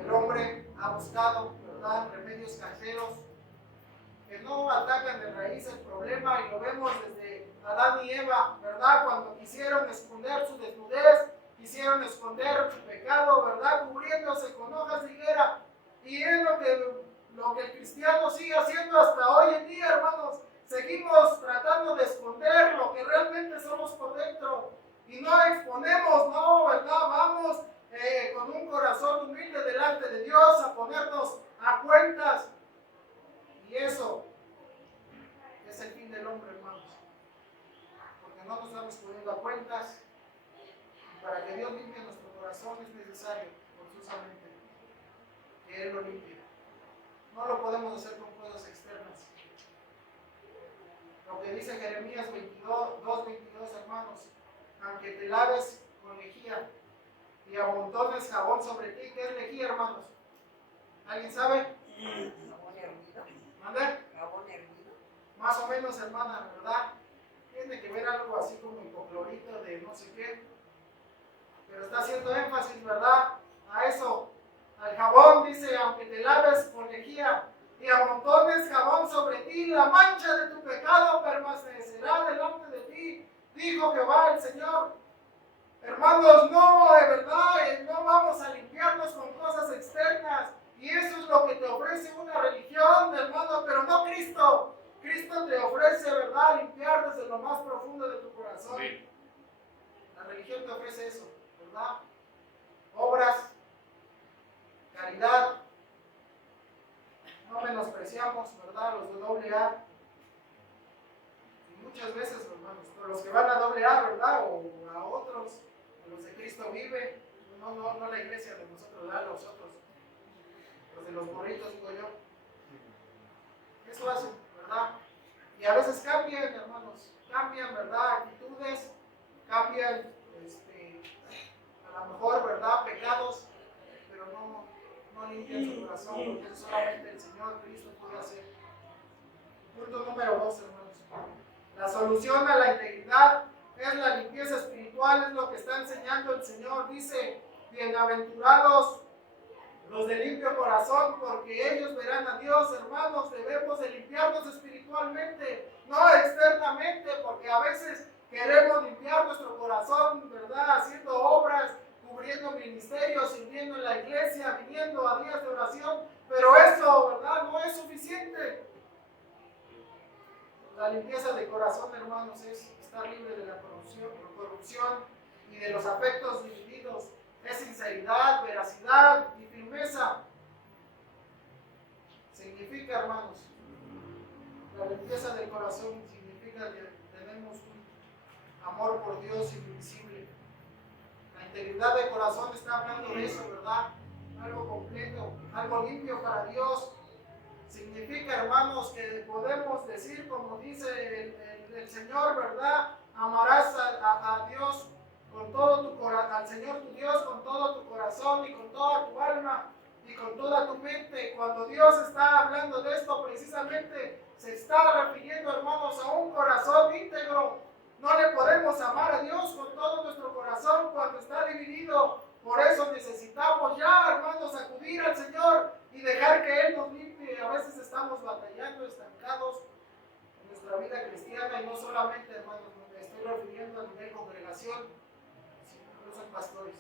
el hombre ha buscado, ¿verdad?, remedios caseros que no atacan de raíz el problema, y lo vemos desde Adán y Eva, ¿verdad?, cuando quisieron esconder su desnudez, quisieron esconder su pecado, ¿verdad?, cubriéndose con hojas de higuera. Y es lo que el cristiano sigue haciendo hasta hoy en día, hermanos. Seguimos tratando de esconder lo que realmente somos por dentro y no exponemos, no, ¿verdad? Vamos con un corazón humilde delante de Dios a ponernos a cuentas. Y eso es el fin del hombre, hermanos. Porque no nos estamos poniendo a cuentas para que Dios limpie nuestro corazón es necesario, forzosamente, que Él lo limpie. No lo podemos hacer con cosas externas. Lo que dice Jeremías 2:22, hermanos, aunque te laves con lejía y amontones jabón sobre ti. ¿Qué es lejía, hermanos? ¿Alguien sabe? Jabón hervido. ¿Mande? Jabón hervido. Más o menos, hermana, ¿verdad? Tiene que ver algo así como hipoclorito de no sé qué. Pero está haciendo énfasis, ¿verdad? A eso. Al jabón dice, aunque te laves con lejía y amontones jabón sobre ti, la mancha de tu pecado permanecerá delante de ti, dijo Jehová el Señor. Hermanos, no, de verdad, no vamos a limpiarnos con cosas externas. Y eso es lo que te ofrece una religión, hermano, pero no Cristo. Cristo te ofrece, ¿verdad?, limpiar desde lo más profundo de tu corazón. Sí. La religión te ofrece eso, ¿verdad? Obras, caridad. No menospreciamos, ¿verdad?, los de AA. Y muchas veces, hermanos, pero los que van a AA, ¿verdad?, o a otros, los de Cristo vive, no la iglesia de nosotros, ¿verdad?, los otros, los de los burritos, digo yo. Eso hacen, ¿verdad? Y a veces cambian, hermanos, ¿verdad?, actitudes, cambian, a lo mejor, ¿verdad?, pecados, pero no limpian su corazón, porque eso solamente el Señor Cristo puede hacer. Punto número 2, hermanos. La solución a la integridad es la limpieza espiritual, es lo que está enseñando el Señor. Dice, bienaventurados los de limpio corazón, porque ellos verán a Dios. Hermanos, debemos de limpiarnos espiritualmente, no externamente, porque a veces queremos limpiar nuestro corazón, ¿verdad?, haciendo obras, cubriendo ministerios, sirviendo en la iglesia, viniendo a días de oración, pero eso, ¿verdad?, no es suficiente. La limpieza de corazón, hermanos, es estar libre de la corrupción y de los afectos divididos. Es sinceridad, veracidad y firmeza. Significa, hermanos, la limpieza del corazón significa que tenemos un amor por Dios indivisible. La integridad del corazón está hablando de eso, ¿verdad? Algo completo, algo limpio para Dios. Significa, hermanos, que podemos decir, como dice el Señor, ¿verdad? Amarás a Dios con todo tu corazón, al Señor tu Dios con todo tu corazón y con toda tu alma y con toda tu mente. Cuando Dios está hablando de esto, precisamente se está refiriendo, hermanos, a un corazón íntegro. No le podemos amar a Dios con todo nuestro corazón cuando está dividido. Por eso necesitamos ya, hermanos, acudir al Señor y dejar que Él nos limpie. A veces estamos batallando, estancados en nuestra vida cristiana, y no solamente, hermanos, me estoy refiriendo a nivel congregación, sino incluso en pastores.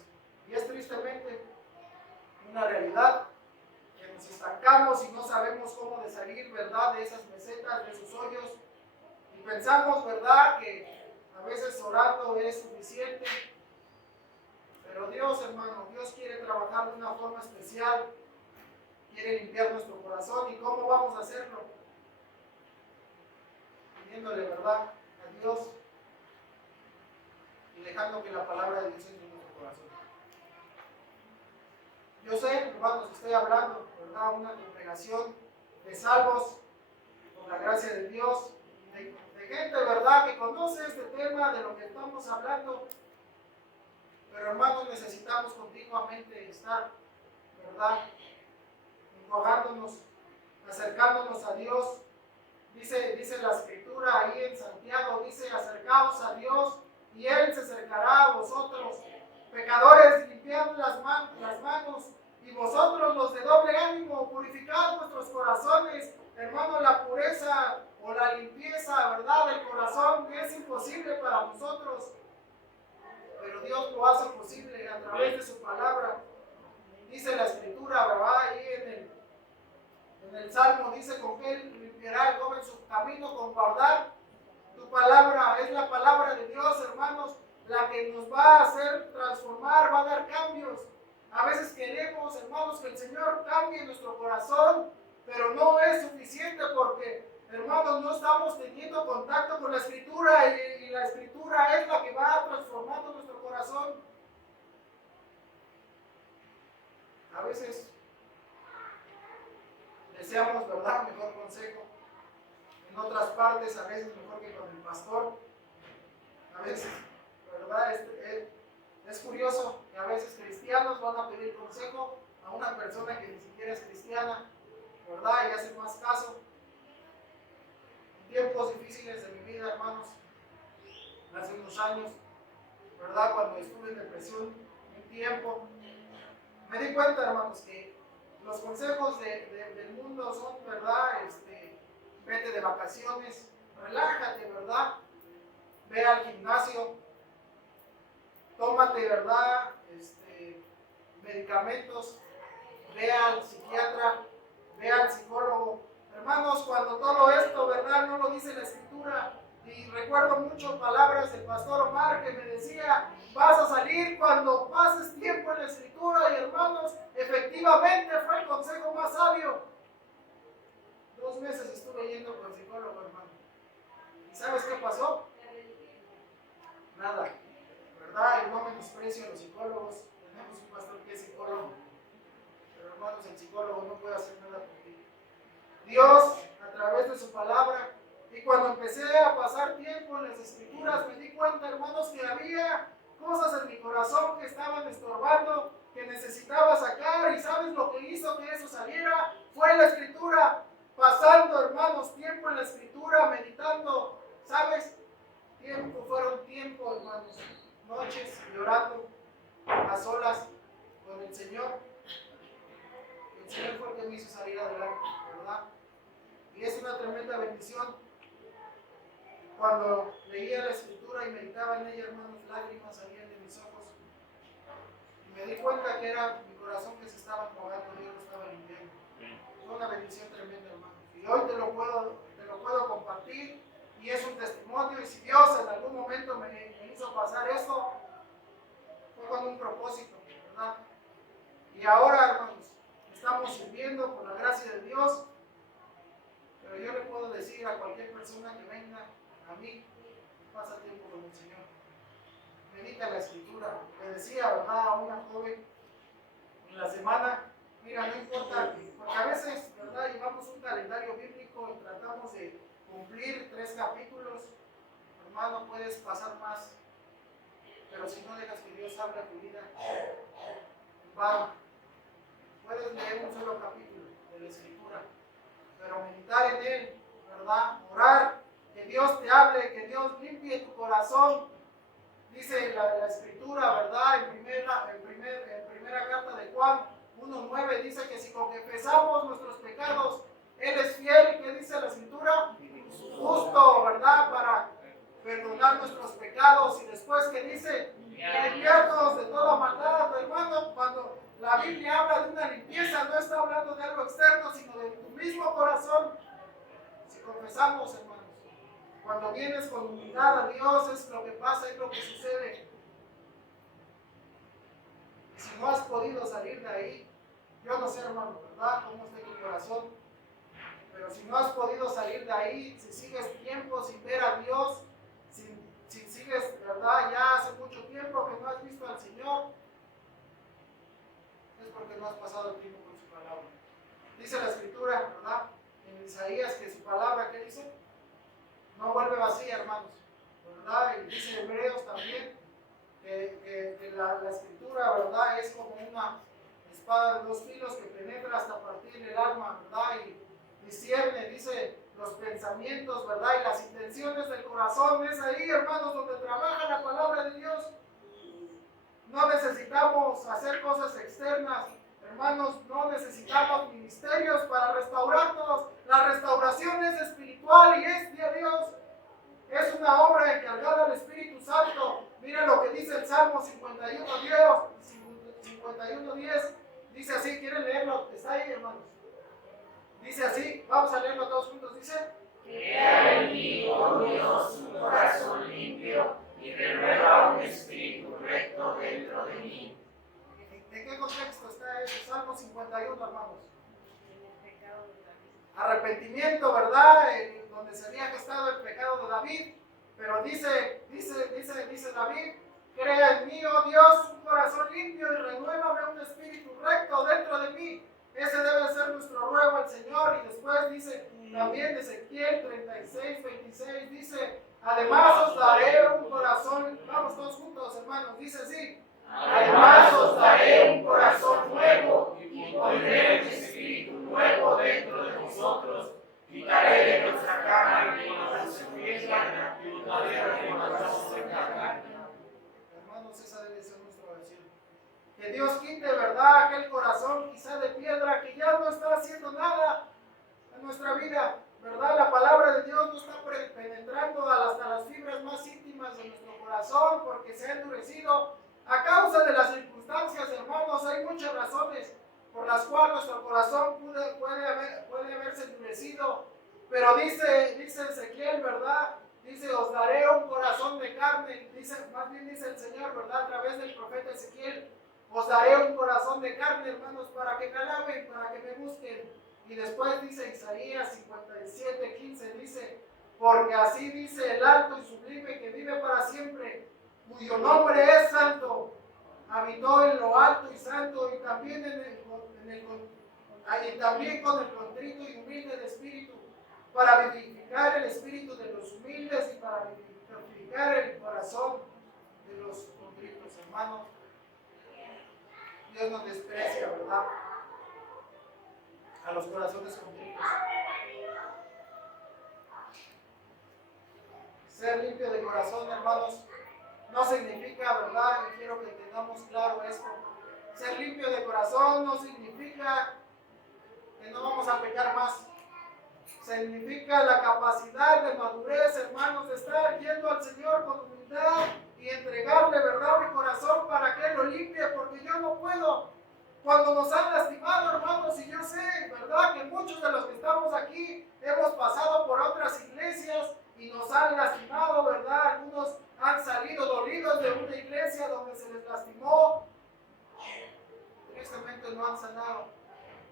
Y es tristemente una realidad que nos estancamos y no sabemos cómo de salir, ¿verdad?, de esas mesetas, de esos hoyos, y pensamos, ¿verdad?, que a veces orando es suficiente. Pero Dios, hermano, Dios quiere trabajar de una forma especial, quiere limpiar nuestro corazón. ¿Y cómo vamos a hacerlo? Pidiéndole, ¿verdad?, a Dios y dejando que la palabra de Dios entre en nuestro corazón. Yo sé, hermanos, estoy hablando, ¿verdad?, una congregación de salvos, por la gracia de Dios, de gente, ¿verdad?, que conoce este tema de lo que estamos hablando. Pero, hermanos, necesitamos continuamente estar, ¿verdad?, enjuagándonos, acercándonos a Dios. Dice la Escritura ahí en Santiago, dice, acercaos a Dios y Él se acercará a vosotros. Pecadores, limpiad las manos, y vosotros los de doble ánimo, purificad vuestros corazones. Hermano, la pureza o la limpieza, ¿verdad?, del corazón es imposible para nosotros. Pero Dios lo hace posible a través de su palabra. Dice la Escritura, ¿verdad?, ahí en el Salmo, dice, con que limpiará el joven su camino, con guardar tu palabra. Es la palabra de Dios, hermanos, la que nos va a hacer transformar, va a dar cambios. A veces queremos, hermanos, que el Señor cambie nuestro corazón, pero no es suficiente porque, hermanos, no estamos teniendo contacto con la Escritura, y la Escritura es la que va transformando nuestro corazón. En otras partes, a veces mejor que con el pastor. A veces, ¿verdad? Es curioso que a veces cristianos van a pedir consejo a una persona que ni siquiera es cristiana, ¿verdad? Y hacen más caso. En tiempos difíciles de mi vida, hermanos, hace unos años, ¿verdad? Cuando estuve en depresión un tiempo, me di cuenta, hermanos, que los consejos del mundo son, ¿verdad? Vete de vacaciones, relájate, ¿verdad? Ve al gimnasio, tómate, ¿verdad? Medicamentos, ve al psiquiatra, ve al psicólogo. Hermanos, cuando todo esto, ¿verdad? No lo dice la Escritura. Y recuerdo mucho palabras del pastor Omar que me decía, vas a salir cuando pases tiempo en la Escritura. Y hermanos, efectivamente fue el consejo más sabio. 2 meses estuve yendo con el psicólogo, hermano. ¿Y sabes qué pasó? Nada, ¿verdad? Y no menosprecio a los psicólogos. Tenemos un pastor que es psicólogo. Pero hermanos, el psicólogo no puede hacer nada por ti. Dios, a través de su palabra, y cuando empecé a pasar tiempo en las Escrituras, me di cuenta, hermanos, que había cosas en mi corazón que estaban estorbando, que necesitaba sacar. ¿Y sabes lo que hizo que eso saliera? Fue la Escritura. Pasando, hermanos, tiempo en la Escritura, meditando. ¿Sabes? Fueron tiempos, hermanos, noches llorando a solas con el Señor. El Señor fue el que me hizo salir adelante, ¿verdad? Y es una tremenda bendición. Cuando leía la Escritura y meditaba en ella, hermanos, lágrimas salían de mis ojos. Y me di cuenta que era mi corazón que se estaba enjuagando, Dios lo estaba limpiando. Fue una bendición tremenda, hermano. Y hoy te lo puedo compartir, y es un testimonio. Y si Dios en algún momento me hizo pasar eso, fue con un propósito, ¿verdad? Y ahora, hermanos, estamos sirviendo por la gracia de Dios. Pero yo le puedo decir a cualquier persona que venga a mí, pasa tiempo con el Señor, medita la Escritura. Le decía, ¿verdad?, a una joven en la semana, mira, no importa, porque a veces, ¿verdad?, llevamos un calendario bíblico y tratamos de cumplir 3 capítulos. Hermano, puedes pasar más, pero si no dejas que Dios hable a tu vida, en vano. Puedes leer un solo capítulo de la Escritura, pero meditar en él, ¿verdad? Orar, que Dios te hable, que Dios limpie tu corazón. Dice la Escritura, ¿verdad? En primera carta de Juan 1:9 dice que si confesamos nuestros pecados, Él es fiel. ¿Qué dice la Escritura? Justo, ¿verdad? Para perdonar nuestros pecados. Y después que dice, limpiarnos de toda maldad. Hermano, cuando la Biblia habla de una limpieza, no está hablando de algo externo, sino de tu mismo corazón. Si confesamos, hermanos, cuando vienes con humildad a Dios, es lo que pasa, es lo que sucede. Y si no has podido salir de ahí, yo no sé, hermano, ¿verdad?, cómo esté tu corazón, pero si no has podido salir de ahí, si sigues tiempo sin ver a Dios, si sigues, ¿verdad?, ya hace mucho tiempo que no has visto al Señor, es porque no has pasado el tiempo con su palabra. Dice la Escritura, ¿verdad?, en Isaías, que su palabra, ¿qué dice? No vuelve vacía, hermanos, ¿verdad? Y dice en Hebreos también que la Escritura, ¿verdad?, es como una espada de 2 filos que penetra hasta partir el alma, ¿verdad? Y discierne, dice, los pensamientos, ¿verdad?, y las intenciones del corazón. Es ahí, hermanos, donde trabaja la palabra de Dios. No necesitamos hacer cosas externas, hermanos, no necesitamos ministerios para restaurarnos. La restauración es espiritual y es de Dios. Es una obra encargada al Espíritu Santo. Mira lo que dice el Salmo 51:10. Dice así, ¿quieren leerlo? Está ahí, hermanos. Dice así, vamos a leerlo todos juntos. Dice: Crea en mí, oh Dios, un corazón limpio y renueva un espíritu recto dentro de mí. ¿En qué contexto está ese Salmo 51, hermanos? Arrepentimiento, ¿verdad? Donde se había gestado el pecado de David. Pero dice David: crea en mí, oh Dios, un corazón limpio y renuévame un espíritu recto dentro de mí. Ese debe ser nuestro ruego al Señor. Y después dice: También Ezequiel 36, 26 dice, además os daré un corazón, vamos todos juntos hermanos, dice así, Además os daré un corazón nuevo y pondré un espíritu nuevo dentro de vosotros. Quitaré de nuestra carne con la serpiente y os daré un corazón de carne. Hermanos, esa debe ser nuestra oración. Que Dios quite, ¿verdad?, aquel corazón quizá de piedra que ya no está haciendo nada en nuestra vida, ¿verdad? La palabra de Dios no está penetrando hasta las fibras más íntimas de nuestro corazón porque se ha endurecido a causa de las circunstancias, hermanos. Hay muchas razones por las cuales nuestro corazón puede haberse endurecido, pero dice Ezequiel, ¿verdad? Dice, os daré un corazón de carne, más bien dice el Señor, ¿verdad?, a través del profeta Ezequiel, os daré un corazón de carne, hermanos, para que me alaben, para que me busquen. Y después dice Isaías 57, 15, dice, porque así dice el alto y sublime que vive para siempre, cuyo nombre es santo, habitó en lo alto y santo, y también también con el contrito y humilde de espíritu, para vivificar el espíritu de los humildes y para vivificar el corazón de los contritos, hermanos. Dios nos desprecia, ¿verdad?, a los corazones contritos. Ser limpio de corazón, hermanos, no significa, ¿verdad?, y quiero que tengamos claro esto, ser limpio de corazón no significa que no vamos a pecar más. Significa la capacidad de madurez, hermanos, de estar yendo al Señor con humildad y entregarle, ¿verdad?, mi corazón para que Él lo limpie, porque yo no puedo. Cuando nos han lastimado, hermanos, y yo sé, ¿verdad?, que muchos de los que estamos aquí hemos pasado por otras iglesias y nos han lastimado, ¿verdad? Algunos han salido dolidos de una iglesia donde se les lastimó. Tristemente no han sanado.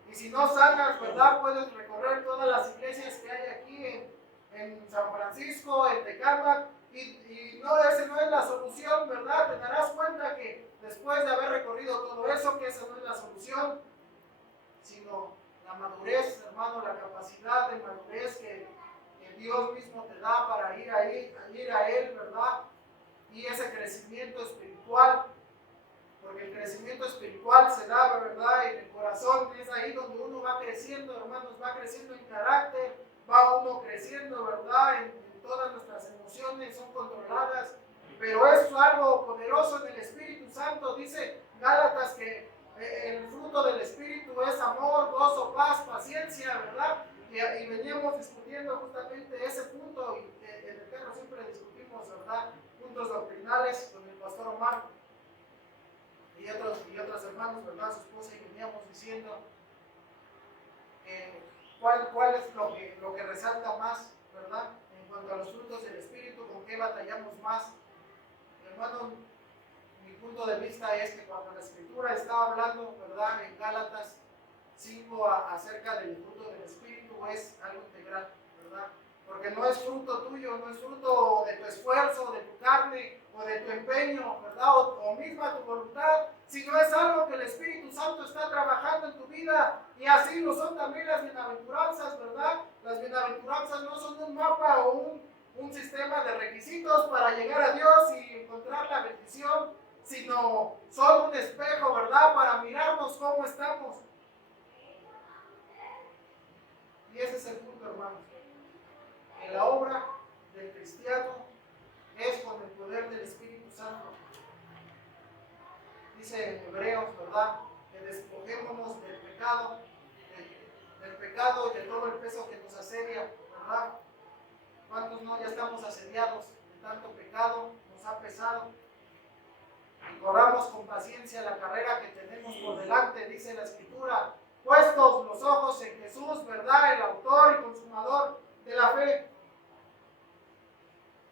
Y si no sanas, ¿verdad?, puedes recorrer todas las iglesias que hay aquí en San Francisco, en Tecámac, y no, esa no es la solución, ¿verdad? Te darás cuenta que después de haber recorrido todo eso, que esa no es la solución, sino la madurez, hermano, la capacidad de madurez que Dios mismo te da para ir a Él, ¿verdad? Y ese crecimiento espiritual, porque el crecimiento espiritual se da, ¿verdad?, en el corazón. Es ahí donde uno va creciendo, hermanos, va creciendo en carácter, va uno creciendo, ¿verdad?, en todas nuestras emociones son controladas, pero es algo poderoso en el Espíritu Santo. Dice Gálatas que el fruto del Espíritu es amor, gozo, paz, paciencia, ¿verdad? Y veníamos discutiendo justamente ese punto, y en el carro siempre discutimos, ¿verdad?, puntos doctrinales con el pastor Omar y otros hermanos, ¿verdad?, su esposa, y veníamos diciendo cuál es lo que resalta más, ¿verdad?, en cuanto a los frutos del Espíritu, con qué batallamos más. Hermano, mi punto de vista es que cuando la Escritura está hablando, ¿verdad?, en Gálatas 5 acerca del fruto del Espíritu, es algo integral, ¿verdad? Porque no es fruto tuyo, no es fruto de tu esfuerzo, de tu carne o de tu empeño, ¿verdad?, o misma tu voluntad, sino es algo que el Espíritu Santo está trabajando en tu vida. Y así lo son también las bienaventuranzas, ¿verdad? Las bienaventuranzas no son un mapa o un sistema de requisitos para llegar a Dios y encontrar la bendición, sino son un espejo, ¿verdad?, para mirarnos cómo estamos. Y ese es el punto, hermanos. Que la obra del cristiano es con el poder del Espíritu Santo. Dice en Hebreos, ¿verdad?, que despojémonos del pecado y de todo el peso que nos asedia, ¿verdad? ¿Cuántos no ya estamos asediados de tanto pecado? Nos ha pesado. Y corramos con paciencia la carrera que tenemos por delante, dice la Escritura, puestos los ojos en Jesús, ¿verdad?, el autor y consumador de la fe.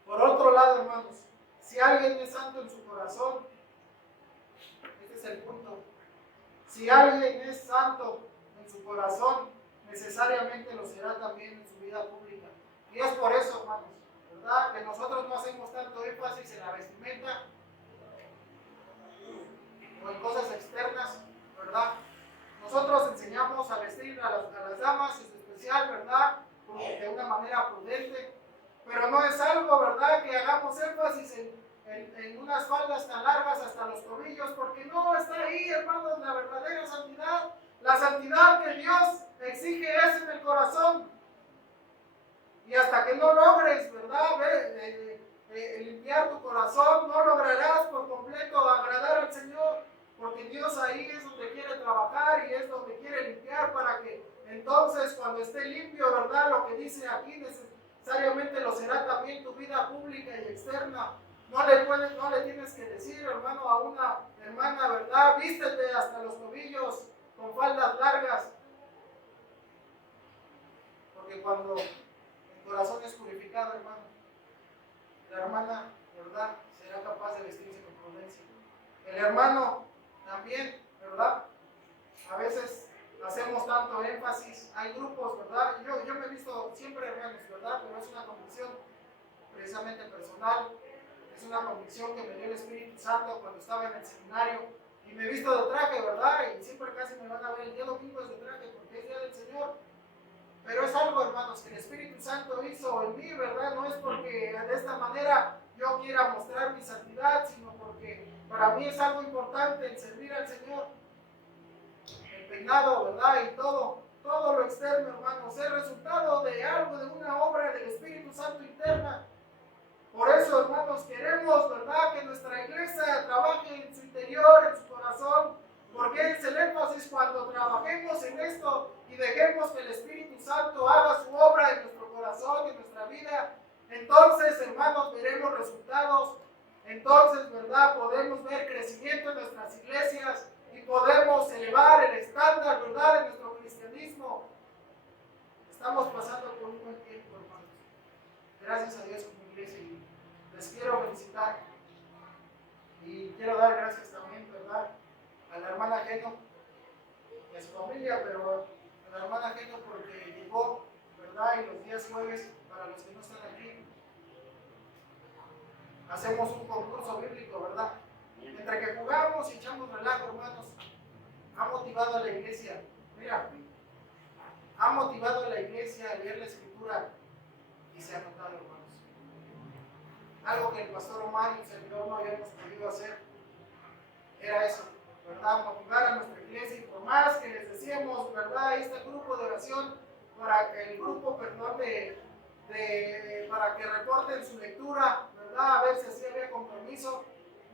Por otro lado, hermanos, si alguien es santo en su corazón, este es el punto. Si alguien es santo en su corazón, necesariamente lo será también en su vida pública. Y es por eso, hermanos, ¿verdad?, que nosotros no hacemos tanto énfasis en la vestimenta o en cosas externas, ¿verdad? Nosotros enseñamos a vestir a las damas en especial, ¿verdad?, de una manera prudente, pero no es algo, ¿verdad?, que hagamos énfasis en unas faldas tan largas hasta los tobillos, porque no está ahí, hermanos, la verdadera santidad. La santidad que Dios exige es en el corazón. Y hasta que no logres, ¿verdad?, limpiar tu corazón, no lograrás por completo agradar al Señor, porque Dios ahí es donde quiere trabajar y es donde quiere limpiar, para que entonces cuando esté limpio, ¿verdad?, lo que dice aquí necesariamente lo será también tu vida pública y externa. No le tienes que decir, hermano, a una hermana, ¿verdad?, vístete hasta los tobillos con faldas largas, porque cuando el corazón es purificado, hermano, la hermana, ¿verdad?, será capaz de vestirse con prudencia. El hermano también, ¿verdad? A veces hacemos tanto énfasis, hay grupos, ¿verdad? Yo me he visto siempre hermanos, ¿verdad? Pero es una convicción precisamente personal, es una convicción que me dio el Espíritu Santo cuando estaba en el seminario, y me he visto de traje, ¿verdad? Y siempre casi me van a ver el día domingo es de traje porque es día del Señor. Pero es algo, hermanos, que el Espíritu Santo hizo en mí, ¿verdad? No es porque de esta manera yo quiera mostrar mi santidad, sino porque para mí es algo importante el servir al Señor. El peinado, ¿verdad? Y todo lo externo, hermanos, es resultado de algo, de una obra del Espíritu Santo interna. Por eso, hermanos, queremos, ¿verdad?, que nuestra iglesia trabaje en su interior, en su corazón, porque es el énfasis cuando trabajemos en esto y dejemos que el Espíritu Santo haga su obra en nuestro corazón y en nuestra vida. Entonces, hermanos, veremos resultados. Entonces, ¿verdad?, podemos ver crecimiento en nuestras iglesias y podemos elevar el estándar, ¿verdad?, de nuestro cristianismo. Estamos pasando por un buen tiempo, hermanos. Gracias a Dios como iglesia. Les quiero felicitar y quiero dar gracias también, ¿verdad?, a la hermana Geno y a su familia, pero a la hermana Geno porque llegó, ¿verdad?, y los días jueves, para los que no están aquí, hacemos un concurso bíblico, ¿verdad? Entre que jugamos y echamos relajo, hermanos, ha motivado a la iglesia, mira, ha motivado a la iglesia a leer la Escritura y se ha notado, hermanos. Algo que el pastor Omar y el servidor no habíamos podido hacer era eso, ¿verdad? Motivar a nuestra iglesia, y por más que les decíamos, ¿verdad?, este grupo de oración, para que el grupo, perdón, para que reporten su lectura, ¿verdad?, a ver si así había compromiso.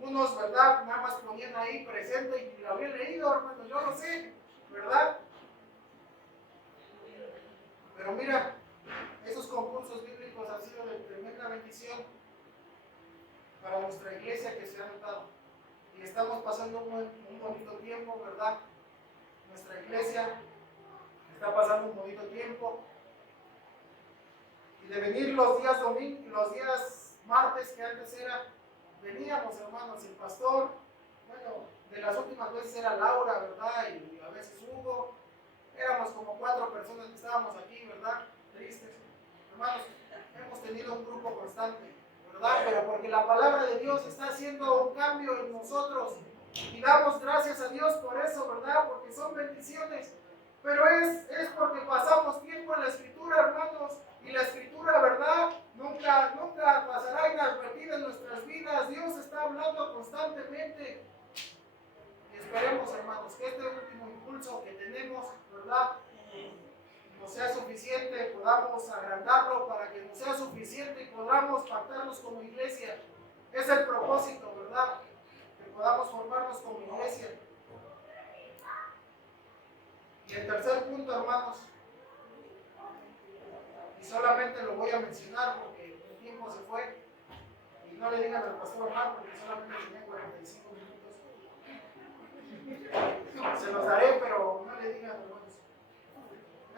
Unos, ¿verdad?, nada más ponían ahí presente y lo habían leído, hermano, yo lo sé, ¿verdad? Pero mira, esos concursos bíblicos han sido de tremenda bendición para nuestra iglesia, que se ha notado. Y estamos pasando un bonito tiempo, ¿verdad? Nuestra iglesia está pasando un bonito tiempo. Y de venir los días domingos, los días martes, que antes veníamos, hermanos, el pastor, bueno, de las últimas veces era Laura, ¿verdad?, y a veces Hugo. Éramos como 4 personas que estábamos aquí, ¿verdad?, tristes. Hermanos, hemos tenido un grupo constante, ¿verdad?, pero porque la palabra de Dios está haciendo un cambio en nosotros y damos gracias a Dios por eso, ¿verdad?, porque son bendiciones. Pero es porque pasamos tiempo en la Escritura, hermanos, y la Escritura, ¿verdad?, nunca pasará inadvertida en nuestras vidas. Dios está hablando constantemente. Y esperemos, hermanos, que este último impulso que tenemos, ¿verdad?, nos sea suficiente, podamos agrandarlo para que nos sea suficiente y podamos pactarnos como iglesia. Es el propósito, ¿verdad?, que podamos formarnos como iglesia. Y el tercer punto, hermanos, y solamente lo voy a mencionar porque el tiempo se fue, y no le digan al pastor Omar porque solamente tenía 45 minutos. Se los daré, pero no le digan, hermanos.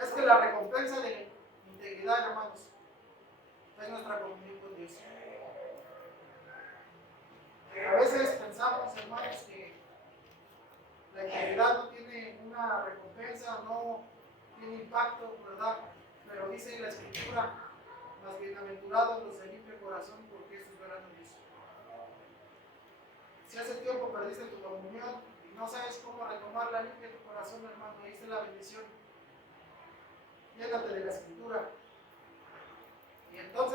Es que la recompensa de integridad, hermanos, es nuestra comunión con Dios. A veces pensamos, hermanos, que la integridad no tiene una recompensa, no tiene impacto, ¿verdad? Pero dice en la Escritura, más bienaventurados los de limpio corazón, porque estos verán a Dios. Si hace tiempo perdiste tu comunión y no sabes cómo retomarla, limpia tu corazón, hermano, ahí está la bendición. Llénate de la Escritura,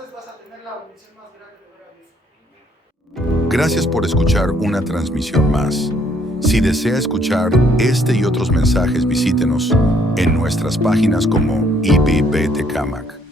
entonces vas a tener la bendición más grande de ver a Dios. Gracias por escuchar una transmisión más. Si desea escuchar este y otros mensajes, visítenos en nuestras páginas como IBB Tecámac.